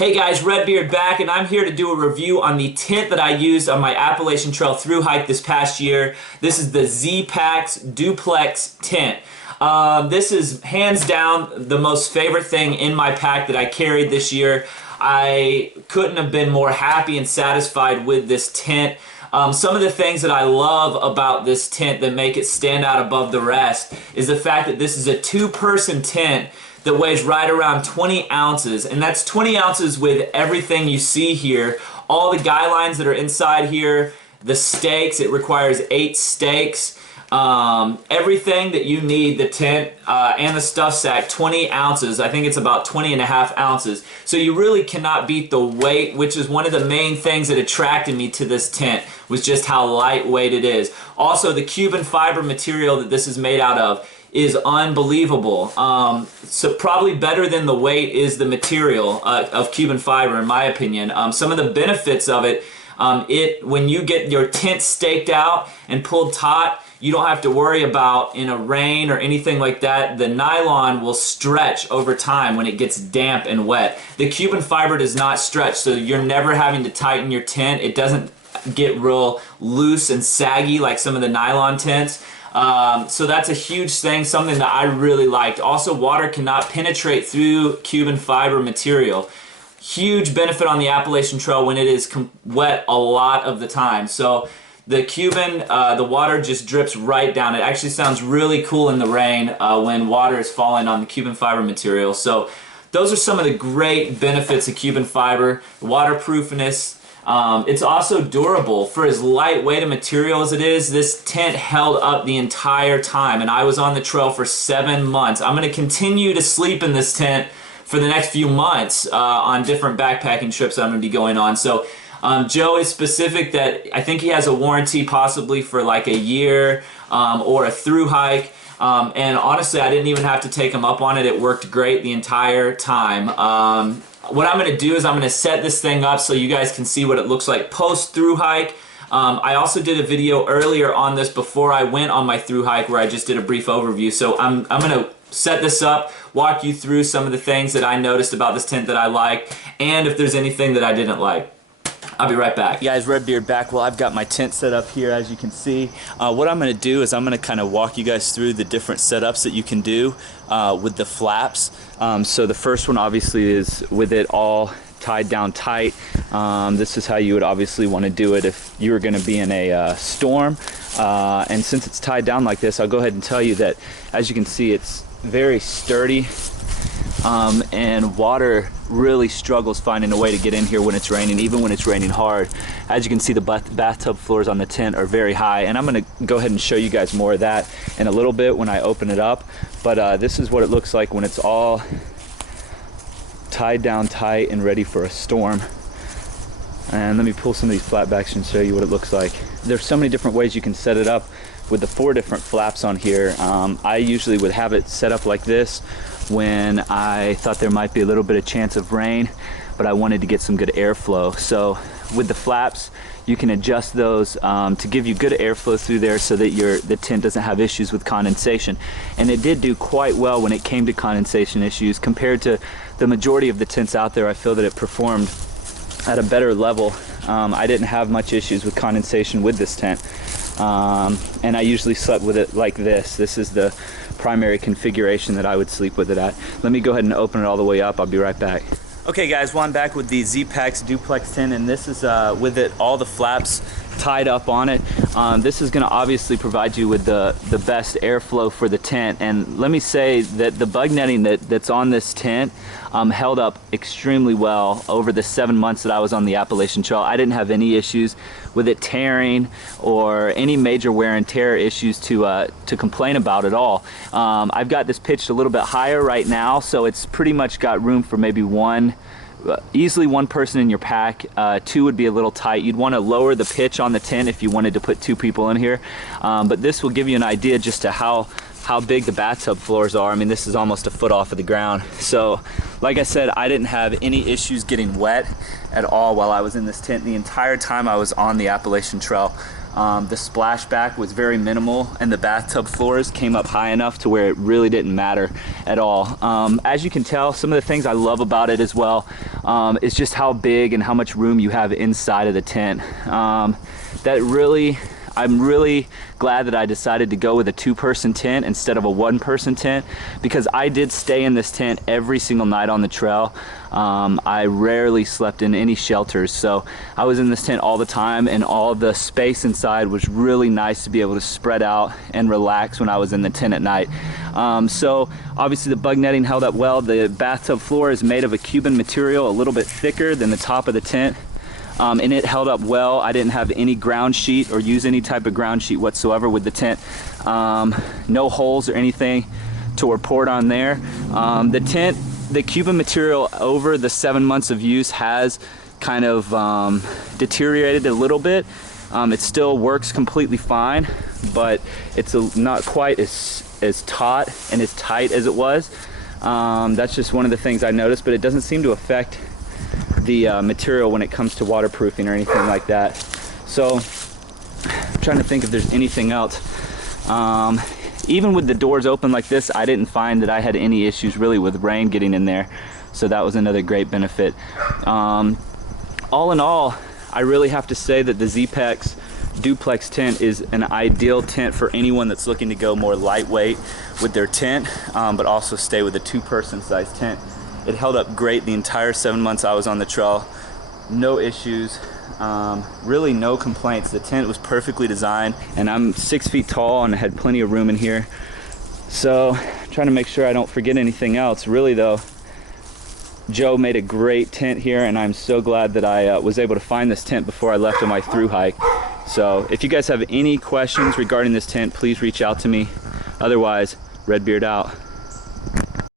Hey guys, Redbeard back, and I'm here to do a review on the tent that I used on my Appalachian Trail thru hike this past year. This is the ZPacks Duplex tent. This is hands down the most favorite thing in my pack that I carried this year. I couldn't have been more happy and satisfied with this tent. Some of the things that I love about this tent that make it stand out above the rest is the fact that this is a two-person tent that weighs right around 20 ounces, and that's 20 ounces with everything you see here. All the guy lines that are inside here, the stakes, it requires 8 stakes. Everything that you need, the tent and the stuff sack, 20 ounces. I think it's about 20.5 ounces. So you really cannot beat the weight, which is one of the main things that attracted me to this tent, was just how lightweight it is. Also, the Cuban fiber material that this is made out of is unbelievable. So probably better than the weight is the material of Cuban fiber, in my opinion. Some of the benefits of it, when you get your tent staked out and pulled taut, you don't have to worry about in a rain or anything like that. The nylon will stretch over time when it gets damp and wet. The Cuban fiber does not stretch, so you're never having to tighten your tent. It doesn't get real loose and saggy like some of the nylon tents. So that's a huge thing, something that I really liked. Also, water cannot penetrate through Cuban fiber material. Huge benefit on the Appalachian Trail when it is wet a lot of the time. So the Cuban, the water just drips right down. It actually sounds really cool in the rain when water is falling on the Cuban fiber material. So those are some of the great benefits of Cuban fiber. Waterproofness. It's also durable. For as lightweight a material as it is, this tent held up the entire time, and I was on the trail for 7 months. I'm going to continue to sleep in this tent for the next few months on different backpacking trips that I'm going to be going on. So Joe is specific that I think he has a warranty possibly for like a year or a thru hike. And honestly, I didn't even have to take him up on it. It worked great the entire time. What I'm going to do is I'm going to set this thing up so you guys can see what it looks like post thru hike. I also did a video earlier on this before I went on my thru hike where I just did a brief overview. So I'm going to set this up, walk you through some of the things that I noticed about this tent that I liked, and if there's anything that I didn't like. I'll be right back. Guys, Redbeard back. Well, I've got my tent set up here, as you can see. What I'm going to do is I'm going to kind of walk you guys through the different setups that you can do with the flaps. So the first one obviously is with it all tied down tight. This is how you would obviously want to do it if you were going to be in a storm. And since it's tied down like this, I'll go ahead and tell you that, as you can see, it's very sturdy. And water really struggles finding a way to get in here when it's raining, even when it's raining hard. As you can see, the bathtub floors on the tent are very high, and I'm going to go ahead and show you guys more of that in a little bit when I open it up. But this is what it looks like when it's all tied down tight and ready for a storm. And let me pull some of these flatbacks and show you what it looks like. There's so many different ways you can set it up with the 4 different flaps on here. I usually would have it set up like this when I thought there might be a little bit of chance of rain, but I wanted to get some good airflow. So with the flaps, you can adjust those to give you good airflow through there so that the tent doesn't have issues with condensation. And it did do quite well when it came to condensation issues. Compared to the majority of the tents out there, I feel that it performed at a better level. I didn't have much issues with condensation with this tent. And I usually slept with it like this. This is the primary configuration that I would sleep with it at. Let me go ahead and open it all the way up. I'll be right back. Okay guys, well, I'm back with the ZPacks Duplex tent, and this is with it all the flaps tied up on it. This is going to obviously provide you with the best airflow for the tent. And let me say that the bug netting that's on this tent held up extremely well over the 7 months that I was on the Appalachian Trail. I didn't have any issues with it tearing or any major wear and tear issues to complain about at all. I've got this pitched a little bit higher right now, so it's pretty much got room for maybe easily one person in your pack. 2 would be a little tight. You'd want to lower the pitch on the tent if you wanted to put 2 people in here. But this will give you an idea just to how big the bathtub floors are. I mean, this is almost a foot off of the ground. So like I said, I didn't have any issues getting wet at all while I was in this tent the entire time I was on the Appalachian Trail. The splashback was very minimal, and the bathtub floors came up high enough to where it really didn't matter at all. As you can tell, some of the things I love about it as well is just how big and how much room you have inside of the tent. I'm really glad that I decided to go with a 2-person tent instead of a 1-person tent, because I did stay in this tent every single night on the trail. I rarely slept in any shelters, so I was in this tent all the time, and all the space inside was really nice to be able to spread out and relax when I was in the tent at night. So obviously the bug netting held up well. The bathtub floor is made of a Cuban material, a little bit thicker than the top of the tent. And it held up well. I didn't have any ground sheet or use any type of ground sheet whatsoever with the tent. No holes or anything to report on there. The tent, the Cuban material over the 7 months of use has kind of deteriorated a little bit. It still works completely fine, but it's not quite as taut and as tight as it was. That's just one of the things I noticed, but it doesn't seem to affect the material when it comes to waterproofing or anything like that. So I'm trying to think if there's anything else. Even with the doors open like this, I didn't find that I had any issues really with rain getting in there, so that was another great benefit. All in all, I really have to say that the ZPacks Duplex tent is an ideal tent for anyone that's looking to go more lightweight with their tent, but also stay with a 2-person size tent. It held up great the entire 7 months I was on the trail. No issues, really no complaints. The tent was perfectly designed, and I'm 6 feet tall and had plenty of room in here. So I'm trying to make sure I don't forget anything else. Really though, Joe made a great tent here, and I'm so glad that I was able to find this tent before I left on my through hike. So if you guys have any questions regarding this tent, please reach out to me. Otherwise, Redbeard out.